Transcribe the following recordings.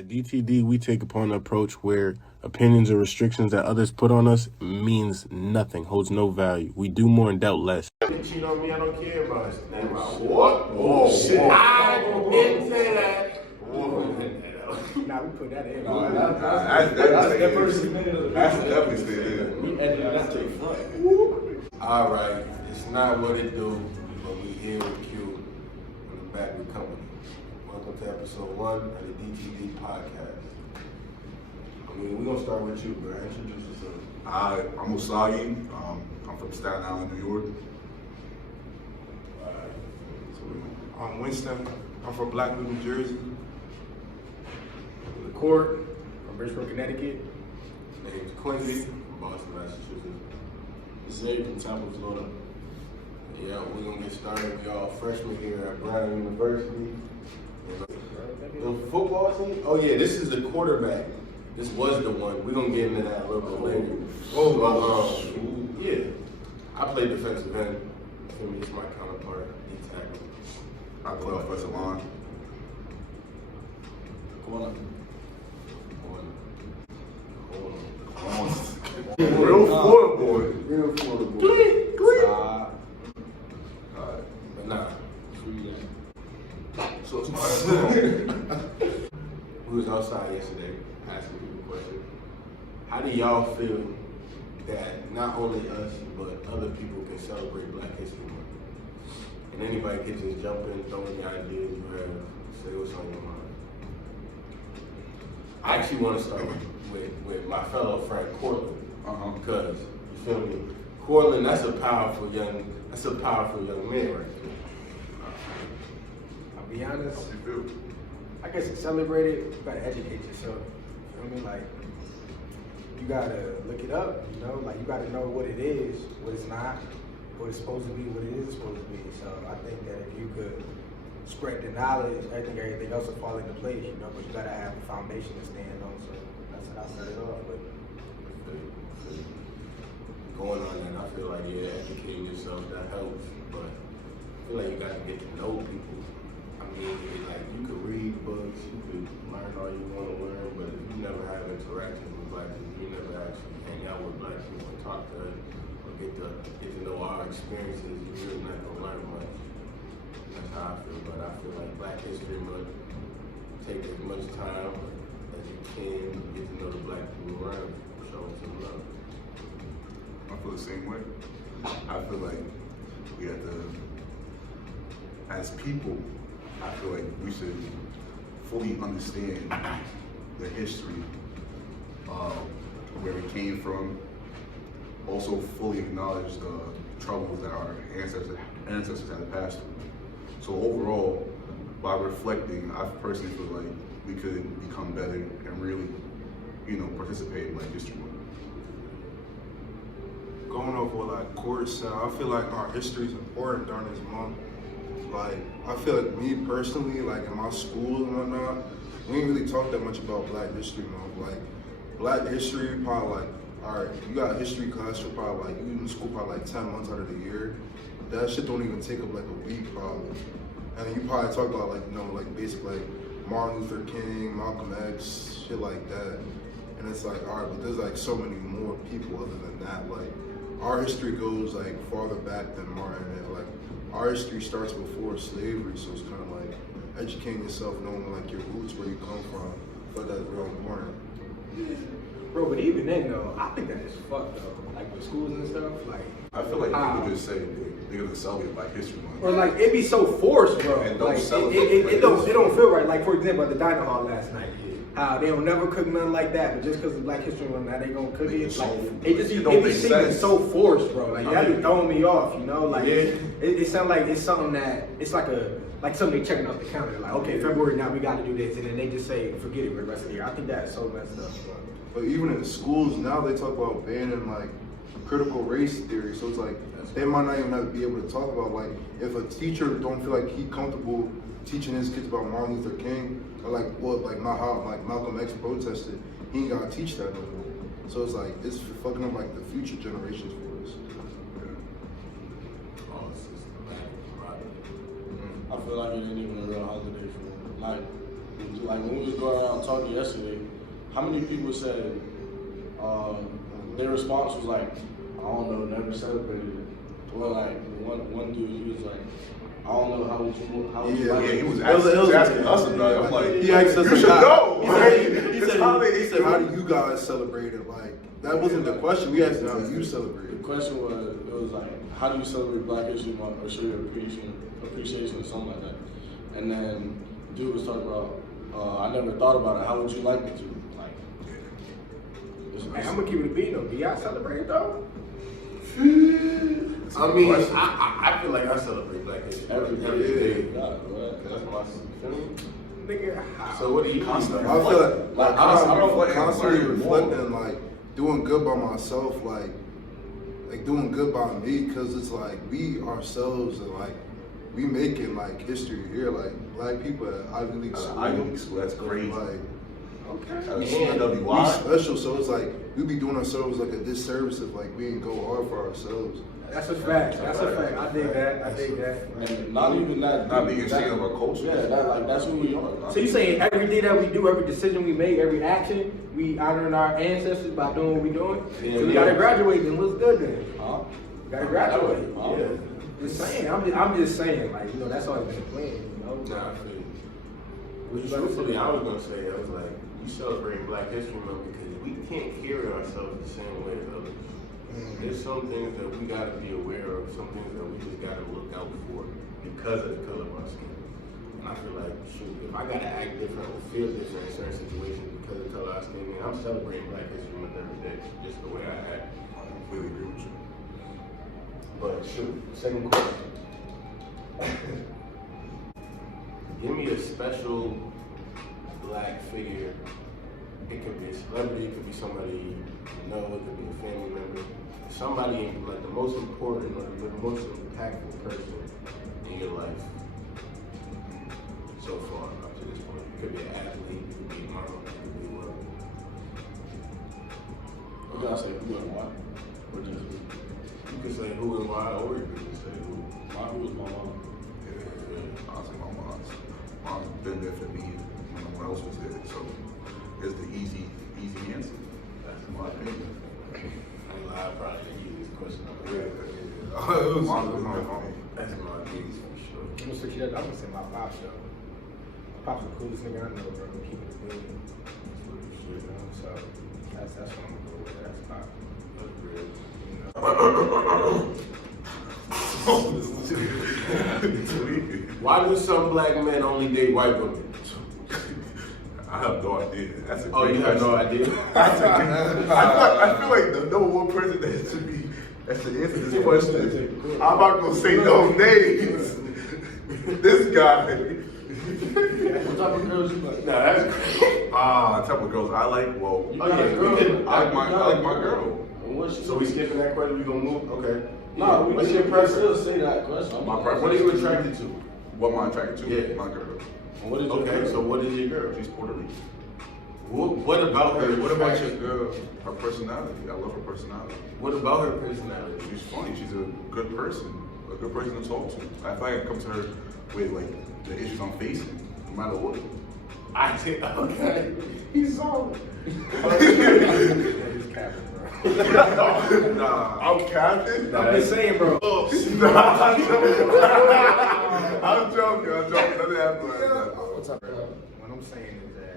At DTD, we take upon an approach where opinions or restrictions that others put on us means nothing, holds no value. We do more and doubt less. Cheat on me, I don't care about his name. What? Whoa, shit. I didn't say that. Nah, we put that in. That's definitely stayed We edited that to the front. All right, it's not what it do, but we here with Q in the back with company. Welcome to episode 1 of the DTD Podcast. We're gonna start with you, bro. Introduce yourself. I'm Usagi. I'm from Staten Island, New York. I'm Winston. I'm from Blackwood, New Jersey. The court from Bridgeport, Connecticut. His name's Quincy from Boston, Massachusetts. Zay from Tampa, Florida. Yeah, we're gonna get started. We all freshmen here at Brown University. The football team? Oh yeah, this is the quarterback. This was the one. We're gonna get into that a little bit later. Yeah. I play defensive end. I feel me, it's my counterpart. He tackle. I play offensive line. Corner. Real Florida boy. Real Florida boy. But nah. So we was outside yesterday asking people questions. How do y'all feel that not only us but other people can celebrate Black History Month? And anybody can just jump in, throw any ideas you have, say what's on your mind. I actually want to start with my fellow friend Cortland. Because you feel me? Cortland, that's a powerful young man right there. I'll be honest. I guess to celebrate it, you gotta educate yourself. You know what I mean? Like, you gotta look it up, you know? Like, you gotta know what it is, what it's not, what it's supposed to be, what it isn't supposed to be. So I think that if you could spread the knowledge, I think everything else will fall into place, you know? But you gotta have a foundation to stand on. So that's what I started off with. Going on that, I feel like, yeah, educating yourself, that helps. But I feel like you got to get to know people. I mean, like, you could read books, you could learn all you want to learn, but if you never have interactions with Black people, you never actually hang out with Black people and talk to us, or get to know our experiences, you're really not going to learn much. That's how I feel, but I feel like Black History Month, take as much time as you can, get to know the Black people around, show them some love. I feel the same way. I feel like we have to, as people, I feel like we should fully understand the history of where we came from, also fully acknowledge the troubles that our ancestors had passed through. So overall, by reflecting, I personally feel like we could become better and really, participate in Black History Month. Going off what like Court said, I feel like our history is important during this month. Like, I feel like me personally, like in my school and whatnot, we ain't really talk that much about Black History Month. Like, Black history, probably like, all right, you got a history class for probably like, you in school probably like 10 months out of the year. That shit don't even take up like a week probably. And then you probably talk about like, like basically like Martin Luther King, Malcolm X, shit like that. And it's like, all right, but there's like so many more people other than that. Like, our history goes like farther back than Martin, and like our history starts before slavery, so it's kind of like educating yourself, knowing like your roots, where you come from. I feel that's real important. Bro, but even then though, I think that is fucked though. Like with schools and stuff, like I feel like people just say they're gonna celebrate Black History Month. or like it be so forced, bro. And don't like celebrate it don't feel right. Like for example, at the diner hall last night, how they don't never cook nothing like that, but just because of Black History Month, now they gonna cook it. Like it be seeming so forced, bro. Like that be throwing me off, you know. Like it sounds like it's something that it's like something they checking off the calendar. Like okay, February now we got to do this, and then they just say forget it for the rest of the year. I think that's so messed up. But even in schools now, they talk about banning like critical race theory. So it's like they might not even have to be able to talk about like if a teacher don't feel like he comfortable teaching his kids about Martin Luther King or like what like Malcolm X protested, he ain't gotta teach that no more. So it's like it's fucking up like the future generations for us. I feel like it ain't even a real holiday for them. Like when we was going around talking yesterday, how many people said their response was like, I don't know, never celebrated it. Or like one dude, he was like, I don't know how would you like Yeah, it? he was asking us about it. I'm like, He asked us you should know. He said, how do you guys celebrate it? Like, that wasn't the question. We asked how do you celebrate The it. question was like, how do you celebrate Black History Month or show your appreciation or something like that? And then the dude was talking about, I never thought about it. How would you like me to? Like, Man, I'm gonna keep it a beat though. Do y'all celebrate it though? I mean, I feel like I celebrate Black History every Month day. day. God, right. That's my feeling. Nigga, how? So what do you I constantly? feel like Constantly constantly reflecting, reflecting, like doing good by myself, like doing good by me, because it's like we ourselves and like we making like history here, like Black people at Ivy League school. Ivy League school, that's crazy. Like, We we special, so it's like we be doing ourselves like a disservice if like we ain't go hard for ourselves. That's a fact. That's a fact. I dig that. I dig that. And not even that. Not being that- ashamed of our culture. Yeah, that's who we are. So you saying every day that we do, every decision we make, every action, we honoring our ancestors by doing what we doing? Yeah, So we yeah. gotta graduate then. What's good then? Huh? Gotta graduate. Huh? Yeah. Just saying. I'm just saying. Like, you know, that's always been the plan. You know. Nah, I feel you. What you about to Truthfully, say? I was gonna say, I was like, we celebrate Black History Month because we can't carry ourselves the same way as others. There's some things that we gotta be aware of, some things that we just gotta look out for because of the color of our skin. And I feel like, shoot, if I gotta act different or feel different in certain situations because of the color of our skin, then I'm celebrating Black History Month every day, just the way I act. I completely agree with you. But shoot, second question. Give me a special Black figure. It could be a celebrity, it could be somebody you know, it could be a family member. Somebody like the most important or the most impactful person in your life so far up to this point. It could be an athlete, it could be a mom, it could be what. You gotta say who and why. Or just who. You can say who and why, or you can just say who. Who was my mom? Yeah, I'll say my mom's. Mom's been there for me when no one else was there. So it's the easy answer. That's my opinion. I ain't lie, I probably the easiest question I've Yeah, ever had. Mom's my mom. That's my biggest for sure. I'm gonna switch it up. I'm gonna say my pops though. My pops the coolest nigga I know, bro. Keep it building. You know, so that's what I'm gonna go with. That's pop. That's real. You know. Why do some Black men only date white women? I have no idea. That's a Oh, great you have no question. idea? I feel like the number one person that should be that should answer this question. I'm not gonna say no names. This guy. What type of girls you like? Nah, that's crazy. Type of girls I like. Well, You Oh, got yeah, a girl. we can- I like my girl. And what's So we skipping that question, we gonna move? Okay. No, we What's can your still preference? say that question. My preference. What are you attracted to? What am I attracted to? Yeah. My girl. And what is your Okay, girl? so what is your girl? She's Puerto Rican. What about her? What about your girl? Her personality. I love her personality. What about her personality? She's funny. She's a good person. A good person to talk to. I feel like I come to her with like the issues I'm facing, no matter what. I think, okay. He's solid. Just capping, bro. Nah, I'm Captain. I'm just saying, bro. I'm joking. Nothing happened like that. What's up, bro? What I'm saying is that,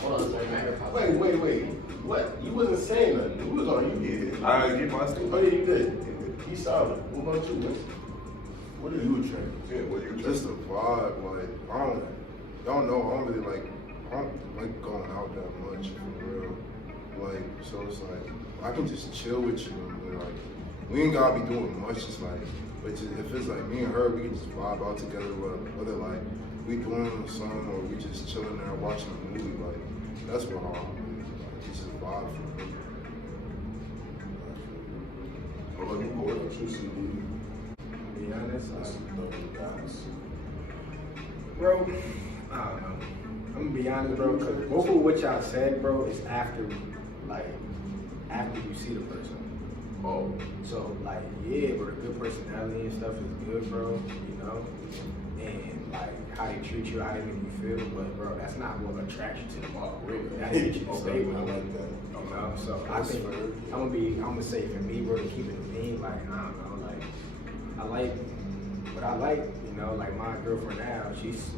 Hold on a second. Wait. What? You wasn't saying nothing. You was on you. Yeah, I get my stuff. Oh, yeah, you did. He's solid. What about you, man? What are you attracted to? Yeah, what you Just the vibe, like y'all know I don't like going out that much for real. Like, so it's like I can just chill with you and like we ain't gotta be doing much. It's like, but just, if it's like me and her, we can just vibe out together. Whether like we doing something or we just chilling there watching a movie. Like that's what I'm. It's just vibe for me. What about you, boy? to be honest, bro, I don't know. I'm gonna be honest, bro, because most of what y'all said, bro, is after you see the person. Oh. So, like, yeah, but a good personality and stuff is good, bro, you know? and like how they treat you, how they make you feel. But bro, that's not what attracts you to the ball. Really, that get you to stay with them. You know, so I think I'm gonna say for me, bro, to keep it clean. Like I don't know, like I like what I like. You know, like my girlfriend now, she's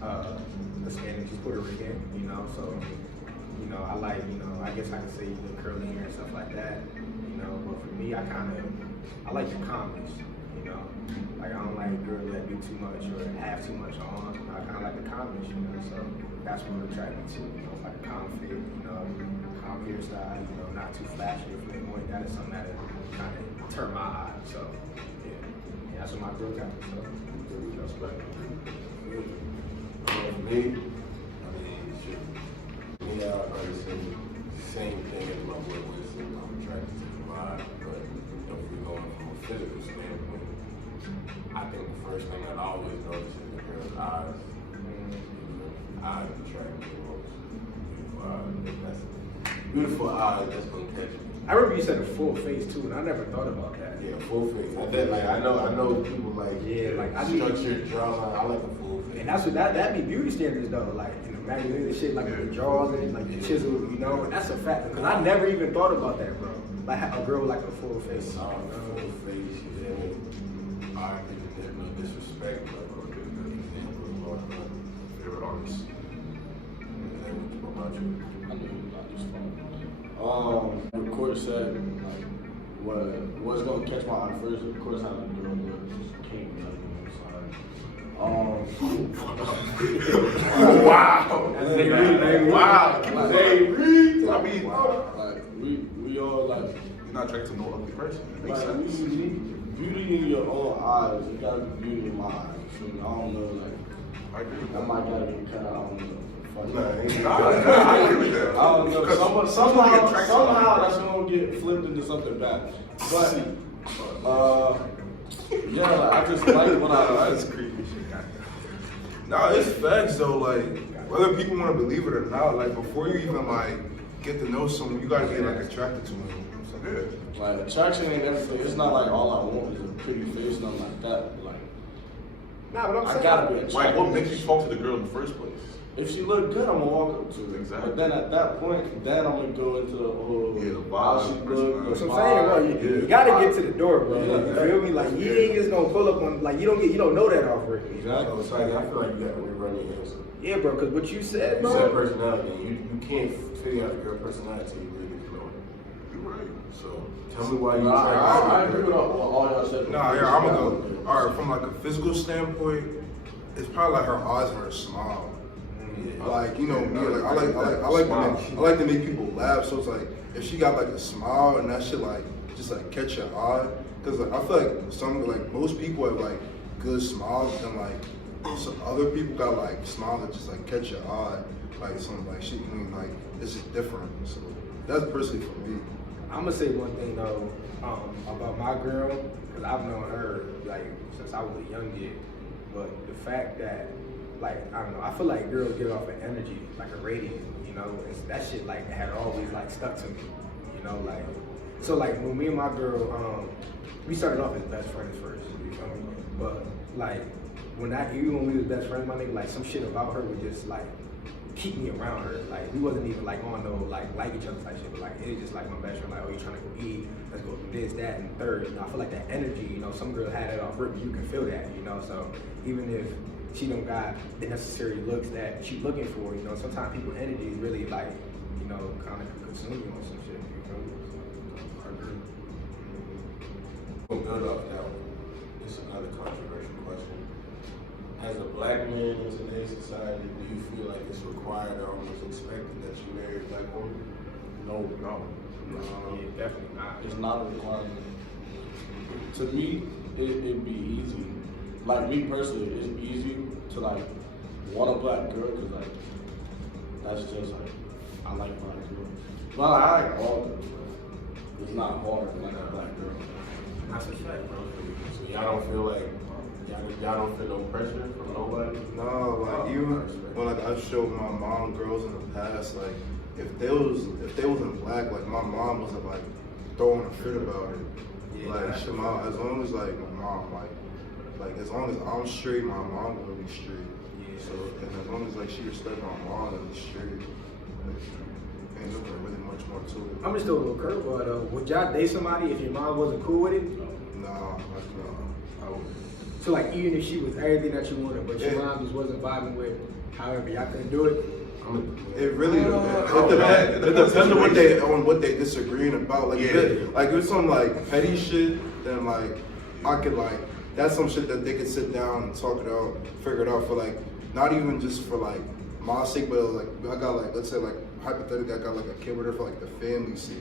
Hispanic, she's Puerto Rican. You know, so you know I like, you know, I guess I could say the curly hair and stuff like that. You know, but for me, I like the calmness. You know, like I don't like girls that do too much or have too much on. I kind of like the calmness, you know. So that's what attracts me to. You know, like a calm fit, you know, calm hairstyle. You know, not too flashy or flamboyant. That is something that kind of turn my eye. So yeah, that's what my girl got. So respect. For me, I mean, shit. Yeah, I probably say the same thing as my boy was saying. I'm attracted to the vibe, but if we're going from a physical standpoint, I think the first thing I always notice is the girl's eyes. Eyes attract me the most. Beautiful eyes, that's gonna catch me. I remember you said a full face too, and I never thought about that. Yeah, full face. I know people like I need structured drama. I like a full face. And that's what that be beauty standards though, like in the magazine and shit, like the jaws and like the chisel, you know, and that's a fact. Because I never even thought about that, bro. Like a girl with like a full face. Full face, yeah. I think there's no disrespect, but Favorite artist. What about you? I knew about this one. The court said, like, what's gonna catch my eye first? Of course, how the girl looks. Can't tell you. I'm sorry. Wow. Wow. I mean, Like we all like. you're not attracted to no ugly person. It makes Like, sense. you need beauty in your own eyes. You gotta be beauty in my eyes. So, I don't know, like, I agree with I that. might gotta get cut out. I don't know. Fuck Nah, it. ain't I agree with that. I don't know. Because Somehow attracted that's gonna get flipped into something bad. But yeah, like, I just like what I like. That's creepy shit. Nah, it's facts though. Like whether people want to believe it or not, like before you even like get to know someone, you gotta get like attracted to them. Yeah. Like attraction ain't everything. It's not like all I want is a pretty face, nothing like that. Like Nah, but I'm I saying, gotta be Like, attracted. what makes you talk to the girl in the first place? If she look good, I'm gonna walk up to her. Exactly. But then at that point, then I'm gonna go into the whole Yeah, the how vibe, she personality. look. that's what I'm saying, bro. You gotta get to the door, bro. Yeah, You feel me? Like you ain't just gonna pull up on like you don't know that off rip. Exactly. It's like, I feel like you gotta rerun your answer. Yeah, bro. Because what you said, You said bro. personality, and you can't figure out a girl personality until you really get to know her. You're right. So tell me why you I agree with all y'all said. Nah, yeah, I'm gonna go. All right, from like a physical standpoint, it's probably like her eyes and her smile. Like you know me, like I like to make people laugh. So it's like if she got like a smile and that shit like just like catch your eye, because like I feel like most people have like good smiles and like some other people got like smiles that just like catch your eye, like some like shit. I mean, like it's just different. So that's personally for me. I'm gonna say one thing though about my girl, because I've known her like since I was a young kid. But the fact that, like, I don't know, I feel like girls give off an energy, like a radiant, you know, and that shit like had always like stuck to me, you know, like. So like when me and my girl, we started off as best friends first, you feel me? But like even when we was best friends, my nigga, like some shit about her would just like keep me around her. Like we wasn't even like on no like each other type shit, but like it was just like my best friend, like, oh, you trying to go eat, let's go do this, that, and third. You know, I feel like that energy, you know, some girls had it off rip, you can feel that, you know. So even if she don't got the necessary looks that she's looking for, you know, sometimes people's energy is really like, you know, kind of consume you on some shit, you know. I agree. We'll build off that one. This is another controversial question. As a black man in today's society, do you feel like it's required or almost expected that you marry a black woman? No. Yeah, definitely not. It's not a requirement. To me, it'd be easy. Like me personally, it's easy to like want a black girl because like that's just like I like black girls. But I like all girls. It's not hard to like a black girl. That's a fact, bro. So y'all don't feel like y'all don't feel no pressure from nobody? No, like even when like I showed my mom girls in the past, like if they wasn't black, like my mom wasn't like throwing a fit about it. Yeah, Like that's as long as like my mom like like as long as I'm straight, my mom gonna be straight. Yeah. So and as long as like she respect my mom and be straight, like, ain't nothing really much more to it. I'm just throw a little curveball though. Would y'all date somebody if your mom wasn't cool with it? Nah, like no. I would. So like even if she was everything that you wanted, but your Yeah. mom just wasn't vibing with, however y'all couldn't do it. It really depends. It It depends on what they disagreeing about. Like, Yeah. if it's some like petty shit, then like I could like that's some shit that they could sit down and talk it out, figure it out for like not even just for like my sake, but like I got like let's say like hypothetically I got like a kid with her for like the family's sake,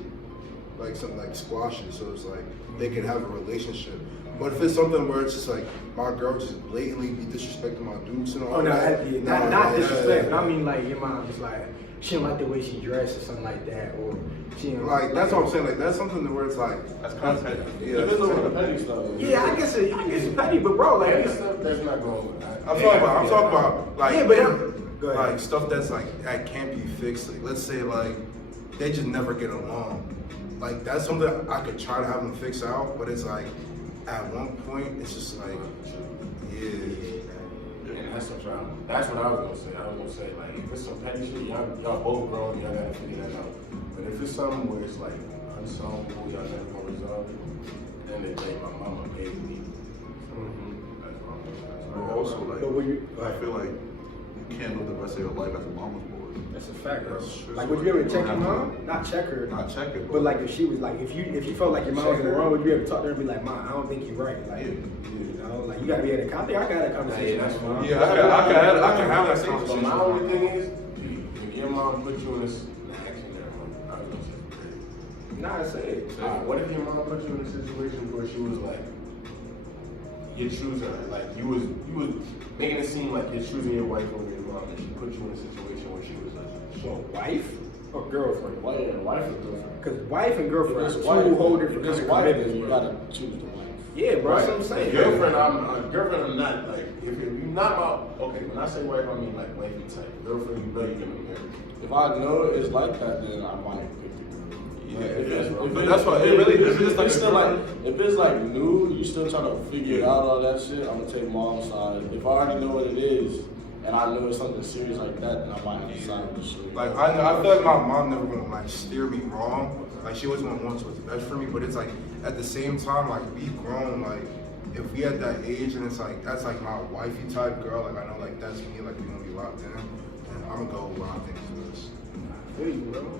like something like squash it, so it's like they can have a relationship. But if it's something where it's just like my girl just blatantly be disrespecting my dudes and all Oh no, that, not disrespect. I mean like your mom just like she didn't like the way she dressed or something like that, or she didn't like that's what I'm saying. Like that's something where it's like That's kind of petty. yeah. Depends on the petty stuff. yeah, I guess it's petty, but bro, like Petty stuff that's not going with that. I'm talking about like yeah, but go ahead. like stuff that's like that can't be fixed. Like let's say like they just never get along. Like that's something I could try to have them fix out, but it's like at one point it's just like yeah. And that's what I was gonna say. I was gonna say like if it's some petty shit, y'all both grown, y'all gotta figure that out. But if it's something where it's like unsolvable, y'all never gonna resolve it, then they think my mama paid me. That's wrong. But also, like, But when you- I feel like you can't live the rest of your life as a mama's boy. That's a fact, bro. That's true. Like, would you be able to check your mom? Not check her. Not check it, But like, if she was like, if you felt like your mom was in the wrong, would you be able to talk to her and be like, Mom, I don't think you're right. Like, Yeah. you know, like you gotta be able to. I think I got a conversation with my mom. Yeah, I can have that But conversation. my only thing is, if your mom put you in this, actually, never mind. I was gonna say. Nah, say it. What if your mom put you in a situation where she was like, you're choosing her, like you was making it seem like you're choosing your wife over your mom, and she put you in a situation where she was like, So, wife or girlfriend? Wife or girlfriend. Because wife and girlfriend are If it's two whole different if it's kind of wife, then commitments, you bro. gotta choose the wife. Yeah, bro. That's what I'm saying. girlfriend, I'm not like, if you're not my, okay, when I say wife, I mean like wifey type. Girlfriend, you know you're gonna marry. If I know it's like that, then I might pick the girl. But that's why it really is just like it's still like if it's like new, you still trying to figure it out all that shit. I'm gonna take mom's side. If I already know what it is, and I know it's something serious like that, then I might have to decide to shoot. Like I feel like my mom never gonna like steer me wrong. Like she always gonna want what's best for me. But it's like at the same time, like we grown. Like if we at that age and it's like that's like my wifey type girl. Like I know like that's me. Like we gonna be locked in. And I'm gonna go where I think is best. I feel you, bro.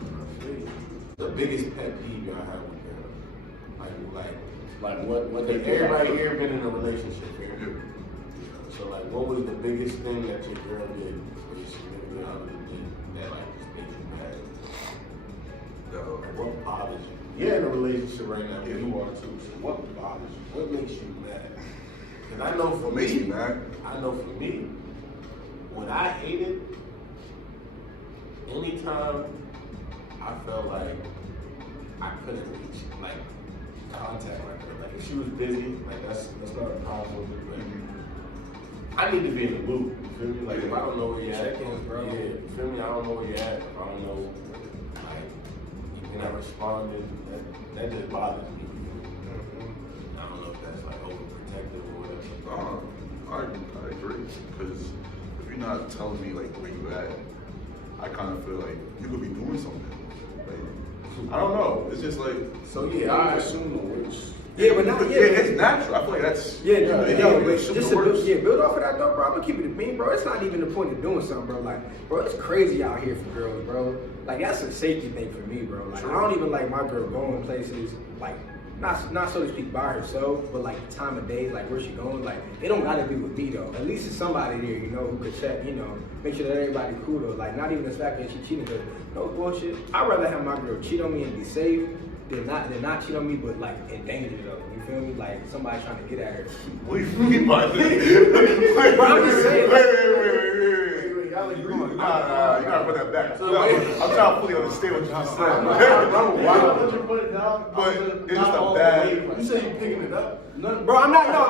I feel you. The biggest pet peeve y'all have with girls, like what they everybody here been in a relationship here. Yeah. So like, what was the biggest thing that your girl did or your significant other did that like just made you mad? Like, what bothers you? You're in a relationship right now. You are too. So what bothers you? What makes you mad? And I know for What makes me, you mad? I know for me, what I hated, anytime I felt like I couldn't reach like contact with her. Like if she was busy, like that's not a problem with her. Like, I need to be in the loop. You feel me? Like if I don't know where you're at, Check-ins, bro. yeah, you feel me? I don't know where you're at. If I don't know, like you're not responding, that just bothers me. I don't know if that's like overprotective or whatever. I agree. Because if you're not telling me like where you at, I kind of feel like you could be doing something. Like, I don't know. It's just like So yeah, I I assume the worst. Yeah, but not yeah, it's natural. I feel like that's Yeah, Yeah, yo, yeah, but assume just the to worst. build off of that though, bro. I'm gonna keep it a bean, bro. It's not even the point of doing something, bro. Like, bro, it's crazy out here for girls, bro. Like, that's a safety thing for me, bro. Like, I don't even like my girl going places, like, not so to speak by herself, but like the time of day, like where she going, like, it don't gotta be with me though. At least it's somebody there, you know, who could check, you know, make sure that everybody cool though. Like, not even the fact that she cheating, because no bullshit. I'd rather have my girl cheat on me and be safe than not cheat on me, but like in danger though. You feel me? Like somebody trying to get at her. what do you mean by this? Bro, I'm just saying, like- Wait. Y'all agree? Nah, you gotta put that back. I'm trying to fully understand what you just said. Why would you put it down? But it's just a bad. You say you picking it up? Bro, I'm not. No,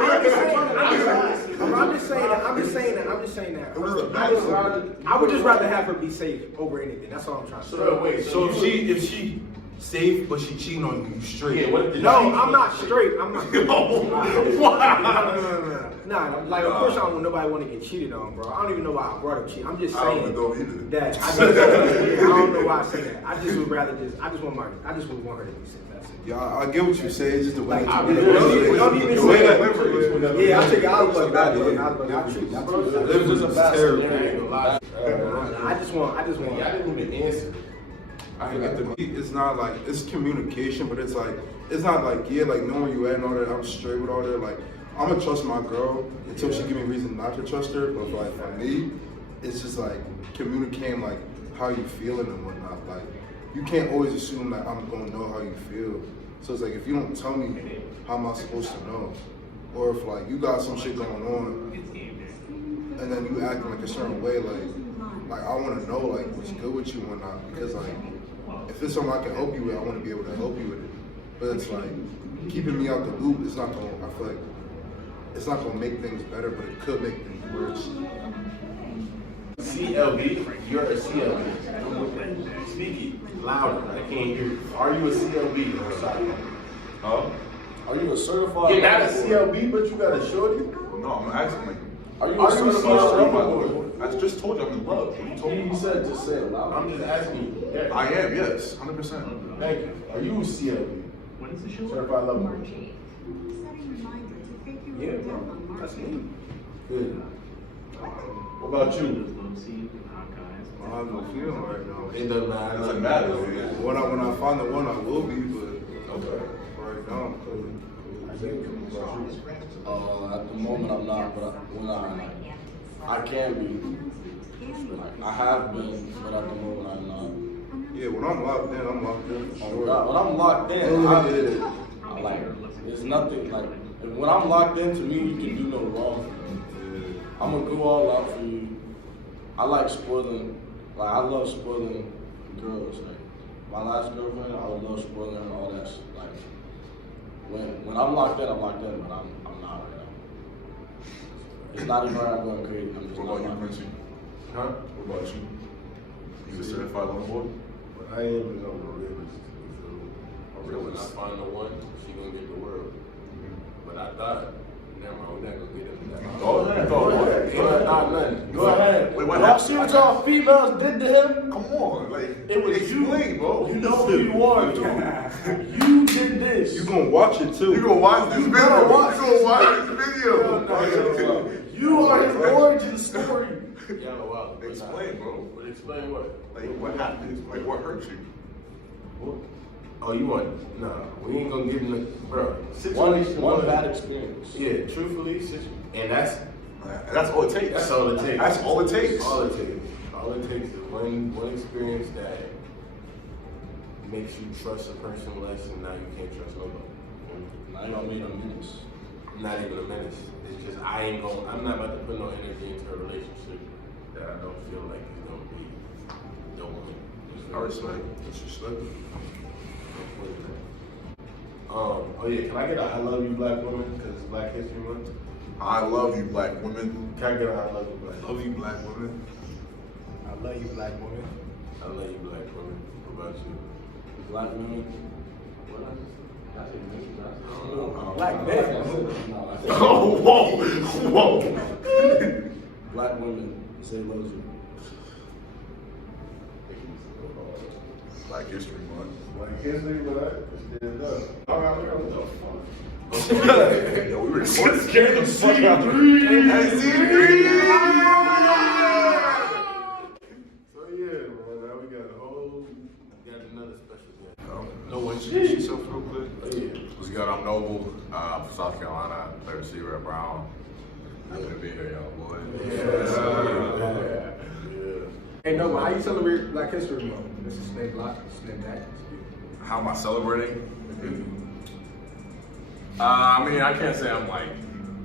I'm just saying that. It was a bad. I would just rather have her be safe over anything. That's all I'm trying to say. So wait, So if she safe, but she cheating on you, you straight. Yeah, what if the No, cheating I'm not is- straight. I'm not. No. Nah, like of course I don't want nobody want to get cheated on, bro. I don't even know why I brought up cheating. I'm just I don't saying know either. that. I don't know why I say that. I just would rather I just would want her to be safe. That's it. Yeah, I get what you say. It's just the way Like, that I you really don't even the way say that that. Yeah, I take it. I was like, I treat. Live was terrible. I just want. Y'all didn't even answer. I get the beat. It's not like it's communication, but it's not like like knowing where you at and all that. I'm straight with all that. Like I'm gonna trust my girl until she give me a reason not to trust her. But like for me, it's just like communicating like how you feeling and whatnot. Like you can't always assume that I'm gonna know how you feel. So it's like if you don't tell me, how am I supposed to know? Or if like you got some shit going on and then you acting like a certain way, like I want to know like what's good with you or not, because like if it's something I can help you with, I want to be able to help you with it. But it's like keeping me out the loop is not gonna. I feel like it's not gonna make things better, but it could make things worse. CLB, you're a CLB. Speak it louder. I can't hear you. Are you a CLB? Huh? Are you a certified? You're not a lover boy? CLB, but you got a shorty. No, I'm asking like. Are you Are a you a certified certified lover boy? I just told you I'm in love. What are you talking You about? said just say it loud. I'm just asking you. Yeah. I am, yes, 100%. Thank you. Are you a CLB? What is the show? Certified lover boy. March 8th. Setting reminder to take your Yeah, death bro. on March That's 8th. me. Good. What about you? I have no feeling right now. It doesn't matter. It doesn't matter. When I find the one, I will be, but Okay. right now, At the moment I'm not, but when I can be. Like, I have been, but at the moment I'm not. yeah, when I'm locked in, I'm locked in. Oh, God, when I'm locked in, I like, there's nothing, like, when I'm locked in, to me, you can do no wrong. I'm gonna go all out for you. I like spoiling, like, I love spoiling girls. Like, my last girlfriend, I would love spoiling her and all that shit. Like, when I'm locked in, but I'm not right now. It's not even right, I'm going crazy. I'm just What not about you, locked in. Quincy? Huh? What about you? You a certified lover boy? I am a realist. A When I realist. find the one, she gonna get the world. But I thought, never mind, we're not gonna get into that. Go ahead. Go ahead. Ain't not nothing. Go ahead. Wait, what Y'all happened? see what y'all females did to him? Come on, like, It was explain, bro. You know who you are, too. You did this. You gonna watch it too. You gonna watch this video? gonna watch You gonna watch this video? You are his origin story. Yeah, wow. Explain, bro. But explain what? Like, what happened? Like, what hurt you? Oh, you want? Nah, we ain't gonna get in the, bro. One bad experience. Yeah, truthfully, and that's That's all it takes. that's all it takes. That's all it takes. All it takes. All it takes is one experience that makes you trust a person less, and now you can't trust nobody. Now y'all made a menace. Not even a menace. It's just I'm not about to put no energy into a relationship that I don't feel like is gonna be the one. I respect. Disrespect. Oh yeah, can I get a I love you black woman because it's Black History Month? I love you, black women. Can I get a I love you black? Love you, black women. I love you, black woman. I love you black woman. What about you? Black women. What I say maybe not. I don't know. Black men. No, I think Oh whoa. black women say loves you. Black History Month. Black History Month. Stand up. All right, what the fuck? Yo, we recording. Scared the fuck out of me. So yeah, man, now we got another special guest. No, introduce yourself real quick. Oh yeah. What's good? I'm Noble, from South Carolina, play receiver at Brown. Happy to be here, y'all boy. Yeah. Hey, no, but how you celebrate Black History Month? This is Snake Block, Snake Back. How am I celebrating? I mean, I can't say I'm like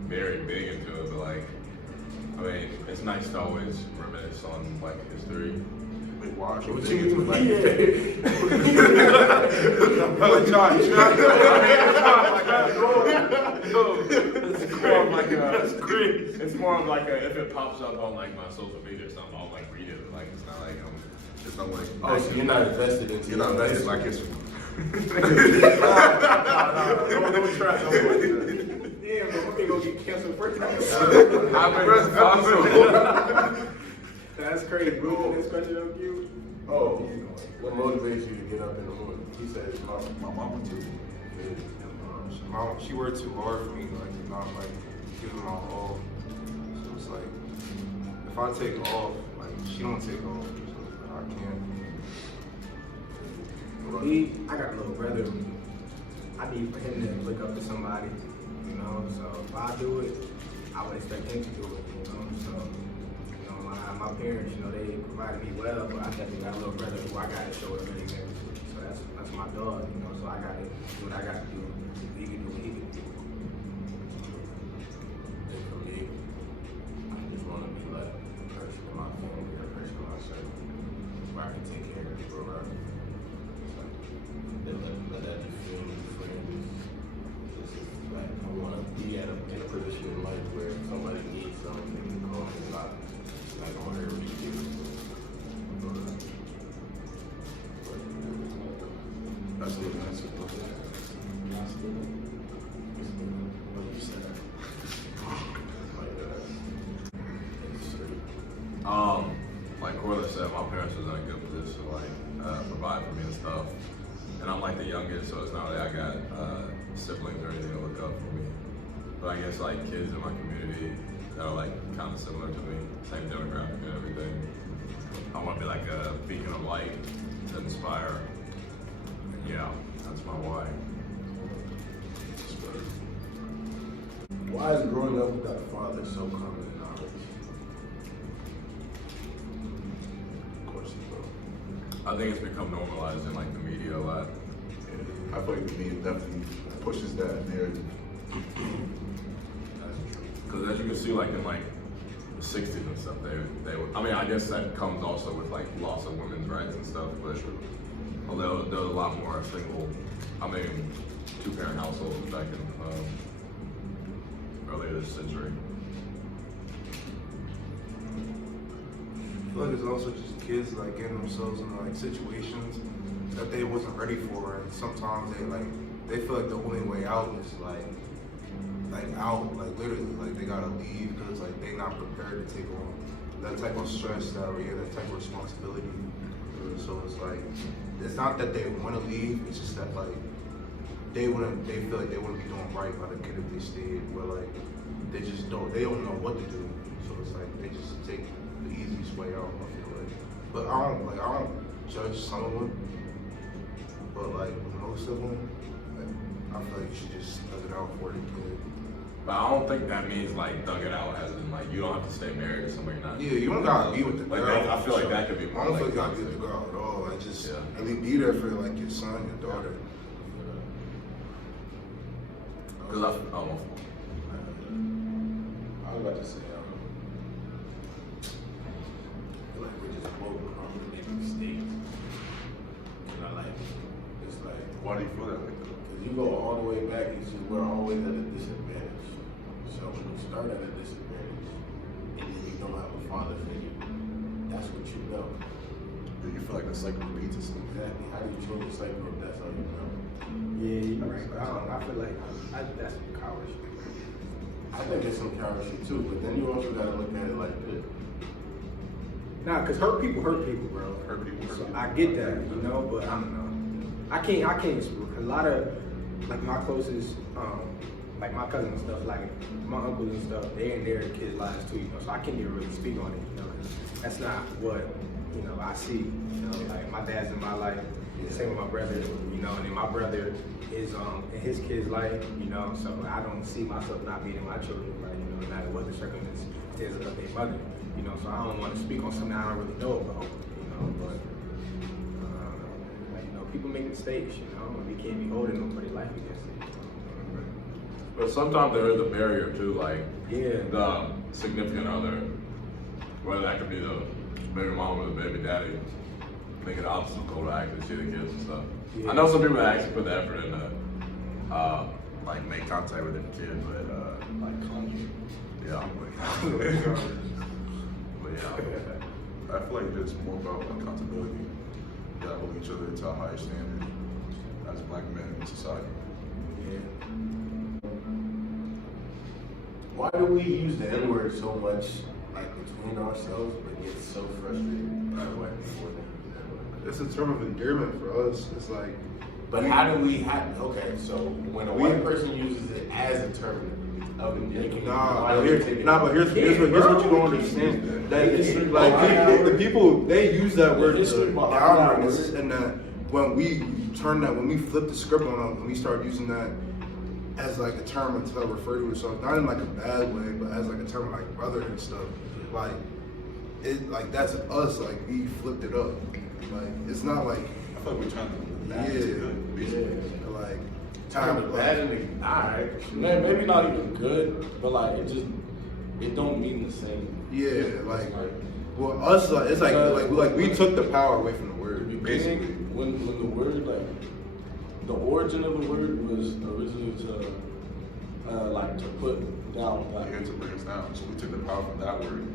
very big into it, but like, I mean, it's nice to always reminisce on like history. Wait, why? What you mean? It's more of like a, if it pops up on like my social media or something, I'll like read it. Like it's not like It's not like, Oh, so you're not invested into you're not invested in Black History. Don't try. Damn, bro, I'm gonna get canceled first. That's crazy, bro. This question of you. Oh, what motivates you to get up in the morning? He said, My mama too. She worked too hard for me, like not like giving my all. So it's like if I take off, like she don't take off, so I can't. Me, I got a little brother. I need for him to look up to somebody, you know. So if I do it, I would expect him to do it, you know. So, you know, my parents, you know, they provided me well, but I definitely got a little brother who I got to show him an example to. So that's my dog, you know. So I got to do what I got to do. He can do what he can do. and for me, I just want to be like a person in my family, a person in my circle, where I can take care of people around me. Let that just feel me, friends. This is like, I want to be in a position in life where if somebody needs something, they can call me. Like on every day. That's the answer. Like Corley said, my parents was in a good position to like provide for me and stuff. And I'm like the youngest, so it's not like I got siblings or anything to look up for me. But I guess like kids in my community that are like kind of similar to me, same demographic and everything. I want to be like a beacon of light to inspire. And yeah, that's my why. Why is growing up without a father so common in knowledge? Of course you will. I think it's become normalized in like the media a lot. I feel like the media definitely pushes that narrative. Because as you can see, like in like the 60s and stuff, they I mean, I guess that comes also with like loss of women's rights and stuff, but although there was a lot more two-parent households back in earlier this century. I feel like it's also just kids like getting themselves in like situations that they wasn't ready for, and sometimes they feel like the only way out is like literally like they gotta leave because like they not prepared to take on that type of stress that type of responsibility. So it's like it's not that they want to leave, it's just that like they feel like they wouldn't be doing right by the kid if they stayed, but like they don't know what to do. So it's like they just take the easiest way out, I feel like. But I don't judge some of them, but like most of them, like, I feel like you should just let it out for the kid. But I don't think that means like thug it out as in like you don't have to stay married to somebody not. Yeah, you don't gotta be with the like girl. I feel like that could be I more don't like feel like you gotta be with the girl at all. Like just Yeah. really be there for like your son, your daughter. Because I was about to say, I feel like we're just woke from making mistakes. And I like, it's like, Why do you feel that like that? because you go all the way back, it's just we're always at a disadvantage. So when you start at a disadvantage, and then you don't have a father figure, that's what you know. Do you feel like the cycle repeats itself? Exactly. How do you change the cycle if that's all you know? Yeah, you're right. But I feel like that's some coward shit. I think it's some coward shit too, but then you also gotta look at it like this. Nah, cause hurt people, bro. Hurt people. So I get that, you know, but I don't know. I can't speak. A lot of like my closest, like my cousins and stuff, like my uncles and stuff, they're in their kids' lives too, you know. So I can't even really speak on it, you know. 'Cause that's not what I see. You know, like my dad's in my life. The same with my brother, you know, and then my brother is in his kid's life, you know. So I don't see myself not being in my children, right? You know, no matter what the circumstances is of their mother, you know. So I don't want to speak on something I don't really know about, you know. But like people make mistakes, you know, and we can't be holding nobody life against it. But sometimes there is a barrier too, like Yeah. the significant other, whether that could be the baby mom or the baby daddy, make it an obstacle to actually see the kids and stuff. Yeah. I know some people that actually put the effort in to like make contact with their kid, but Like conjugal. yeah. But yeah. I feel like it's more about accountability. You gotta hold each other to a higher standard. as black men in society. Why do we use the N-word so much, like, between ourselves, but get so frustrated by white people when they use the N-word? It's a term of endearment for us. It's like, But how do we have, okay, so when a white person uses it as a term of endearment, why do we take it? but here's what you don't understand. That like the people they use that word to downgrade us, and that when we flip the script on them, when we start using that as like a term to refer to ourselves, not in like a bad way, but as like a term of like brother and stuff, like it, like that's us, like we flipped it up. Like it's not like I feel like we're trying to balance it good, basically. like Time of bad and alright. Maybe not even good, but like it don't mean the same. yeah, like well us like it's like we took the power away from the word, basically. When the word like the origin of the word was originally to put down black. Here to bring us down. So we took the power from that word.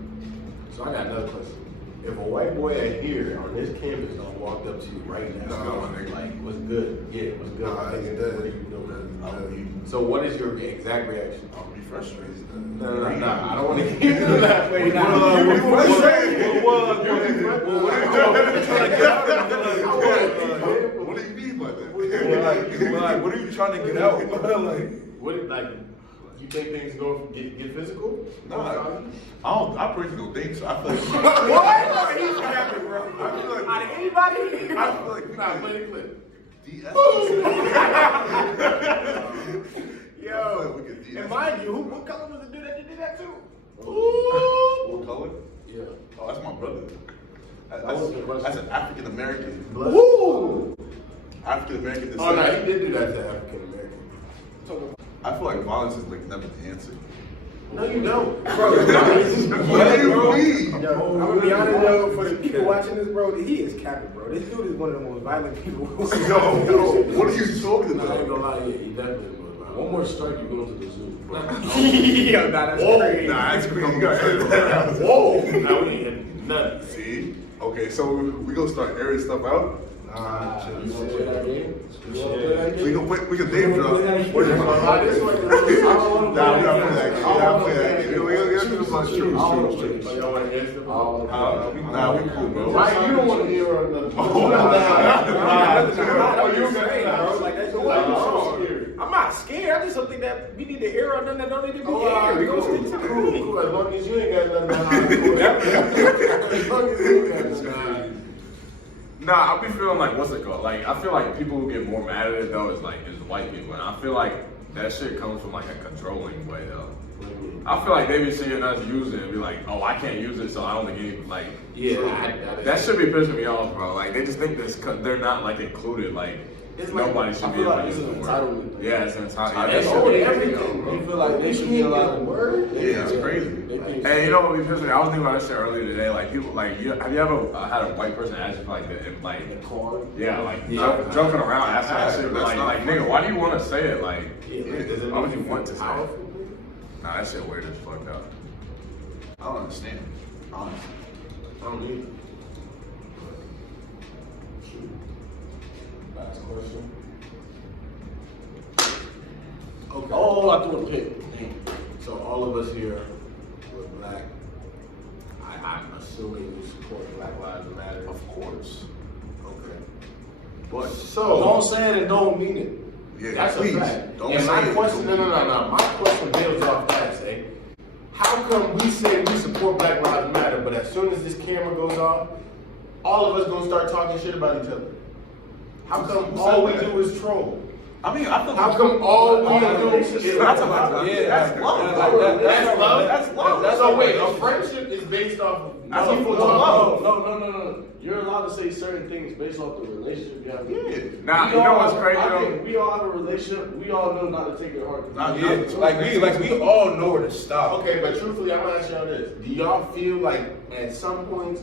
So I got another question. If a white boy out here on this campus walked up to you right now, like, what's good? Yeah, what's good? Nah, What it's are you dead. doing? So what is your exact reaction? I'll be frustrated. No, I don't want to hear that way. What do you mean by that? What are you trying to get out? Like, you think things go get physical? Nah, I personally don't think so. I feel like What? He's happy, bro. I feel like Out of anybody here? I feel like we Nah, can play the clip. Yo, we could de-escalate. and mind you, what color was the dude that did that too? What color? Yeah. Oh, that's my brother. was the question. That's an African American. Woo! African American Oh descent. no, he did do that to African American. I feel like violence is like never the answer. No, you don't. Bro, What do you mean? yo, I'm gonna be honest though, for the people watching this, bro, he is capping, bro. This dude is one of the most violent people. Yo, what are you talking I ain't about? gonna lie, yeah, he definitely was. One more strike, you go to the zoo. Yo, nah, that's crazy. Nah, that's crazy. Whoa! Now we ain't hitting nothing. See? Okay, so we gonna start airing stuff out. Nah, You wanna play that game? You wanna play that game? We can name drop. What is this one, Nah, we gotta play that game. We gotta play that game. We gotta do this one. True. y'all want to answer? Nah, we cool, bro. Why you don't want to hear another? I'm not scared. I just don't think that we need to air on nothing that don't need to be aired. We Cool, gonna stick to the cool, rules. cool. As long as you ain't got nothing to hide. As long as you ain't got nothing to hide. Nah, I be feeling like, what's it called? Like, I feel like people who get more mad at it though is white people, and I feel like that shit comes from like a controlling way though. I feel like they be seeing us use it and be like, oh, I can't use it, so I don't think any, like, Yeah, that should be pissing me off, bro. Like, they just think this, they're not like included, like, It's like- nobody should I be feel able like to it's use an the word. entitlement thing. Yeah, it's an entitlement. They That should should be be everything. You feel like they should be allowed to word? Yeah, that's crazy. Hey, you know what we pissed me? I was thinking about this shit earlier today. Like, people, like, have you ever had a white person ask you for, like, yeah, like, joking around asking that shit, but like, nigga, why do you want to say it? Like, why would you want to say it? Nah, that shit weird as fucked up. I don't understand. Honestly. I don't need Last question. Okay. Oh, I threw a pick. So all of us here were black. I'm assuming you support Black Lives Matter. Of course. Okay. But So Don't say it and don't mean it. yeah, that's please a fact. don't And say my it. question, no. My question builds off that. Say, how come we say we support Black Lives Matter, but as soon as this camera goes off, all of us gonna start talking shit about each other? How come all we do is troll? I mean, I feel How come all we do is that's a lot. Yeah, That's love. That's love. That's love. That's so wait, a friendship is based off of That's people a talking. No. You're allowed to say certain things based off the relationship you have. Yeah. Nah, you know what's crazy I though? think we all have a relationship. We all know not to take it hard. Like we all know where to stop. Okay, but truthfully, I'm gonna ask y'all this: do y'all feel like at some point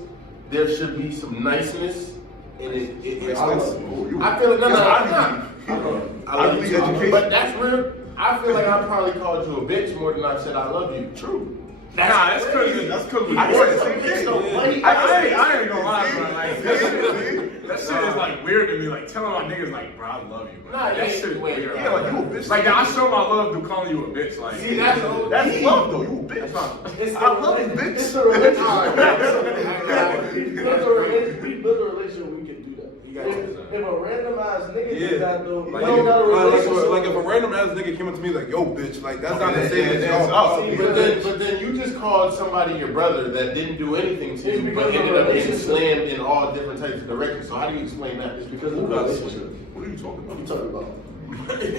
there should be some niceness in it? I feel like no. I love you, education. but that's real. I feel like I probably called you a bitch more than I said I love you. True. That's crazy. I boys. said bitch so funny. I ain't gonna lie, bro. Like, that shit is like like weird to me, like telling my niggas like, bro, I love you. Bro. Nah, that yeah, shit wait, weird. Yeah, like you a bitch. Like I show my love through calling you a bitch. Like See, that's OD. That's love though. You a bitch. It's I love you, bitch. It's a relationship. We build a relationship, we can do that. If a random ass nigga do that though, Like, you don't got a relationship. like if a random ass nigga came up to me like, yo, bitch, like that's not the same as y'all. See, but then you just called somebody your brother that didn't do anything to you, but ended up getting slammed in all different types of directions. So how do you explain that? It's because of the relationship. What are you talking What about? you talking about?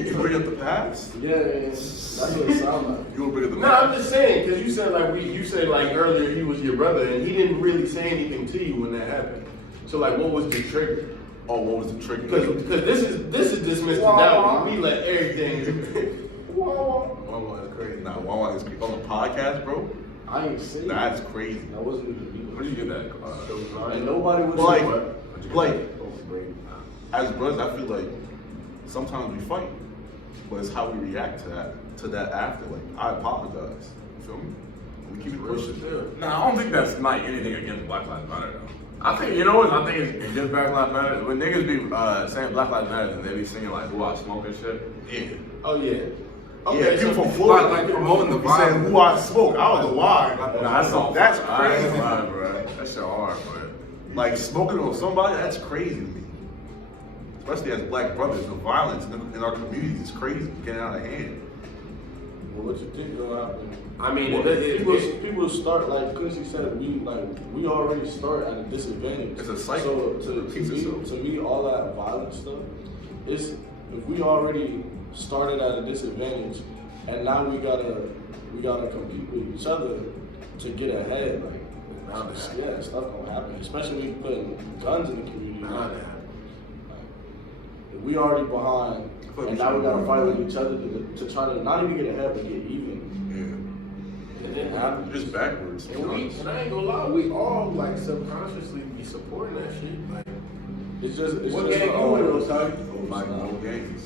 You bring up the past? Yeah, that's what it sounds like. You will bring up the No, past? I'm just saying because you said you said like earlier he was your brother and he didn't really say anything to you when that happened. So like, what was the trigger? Oh, what was the trigger? Because this is dismissed now. We let everything. Mama, that's crazy. Nah, Wawa is on the podcast, bro. I ain't saying That's crazy. that wasn't even me. where did you get that? And nobody would Like, as brothers, I feel like sometimes we fight, but it's how we react to that after. Like, I apologize. You feel me? We keep it pushing. No, I don't think that's not anything against Black Lives Matter though. I think you know what I think is against Black Lives Matter when niggas be saying Black Lives Matter and they be singing like "Who I Smoke" and shit. Yeah. Oh yeah. Yeah, people from Florida like promoting the be saying violence. "Who I Smoke." I don't know why. That's That's crazy, crazy. bro. That shit hard, bro. Like smoking on somebody, that's crazy to me. Especially as black brothers, the violence in our communities is crazy, getting out of hand. Well, what you think gonna happen? I mean, People start like Quincy said. We already start at a disadvantage. It's a cycle. So It repeats itself. to me, all that violent stuff is if we already started at a disadvantage, and now we gotta compete with each other to get ahead. Like, yeah, stuff gonna happen. Especially when you putting guns in the community. Like, if we already behind, and now we gotta fight with each other to try to not even get ahead, but get even. Yeah. and then Just backwards. and I ain't gonna lie, we all like subconsciously be supporting that shit. Like, It's just what gang you with, Osai? Like no games.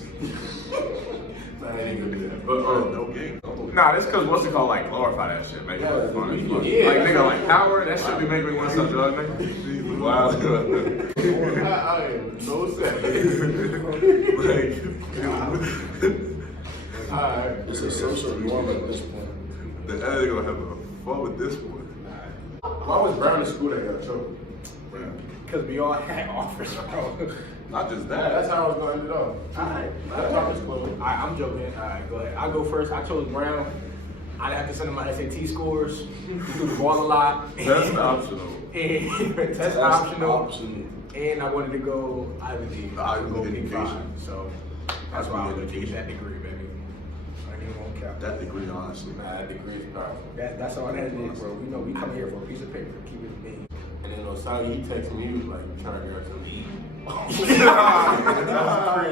Nah, I ain't gonna do that. But No games. nah, that's because what's it called? Like glorify that shit, make it look fun. Yeah, Like that's nigga, right. like power. That shit be making me want to suck drugs, nigga. Wow. I am no Alright. It's a social norm at this point. The other gonna have fun with this one. Why was Brown in school that got trouble? Because we all had offers, bro. Not just Yeah, that's that. how I was going to end it off. Alright. That topic closed. Alright, I'm joking. Alright, go ahead. I'll go first. I chose Brown. I'd have to send him my SAT scores. We do the ball a lot. That's optional. And that's optional. And I wanted to go Ivy League. The Ivy Go League Big education. Five. So that's Ivy why I League would take education. that degree, baby. I ain't even gonna cap. That degree, honestly. Nah, that degree is powerful. That's all that is, bro. We know we come here for a piece of paper. Keep it big. And then Osagi, he texted me, he was like, trying to get her some eat. Nah,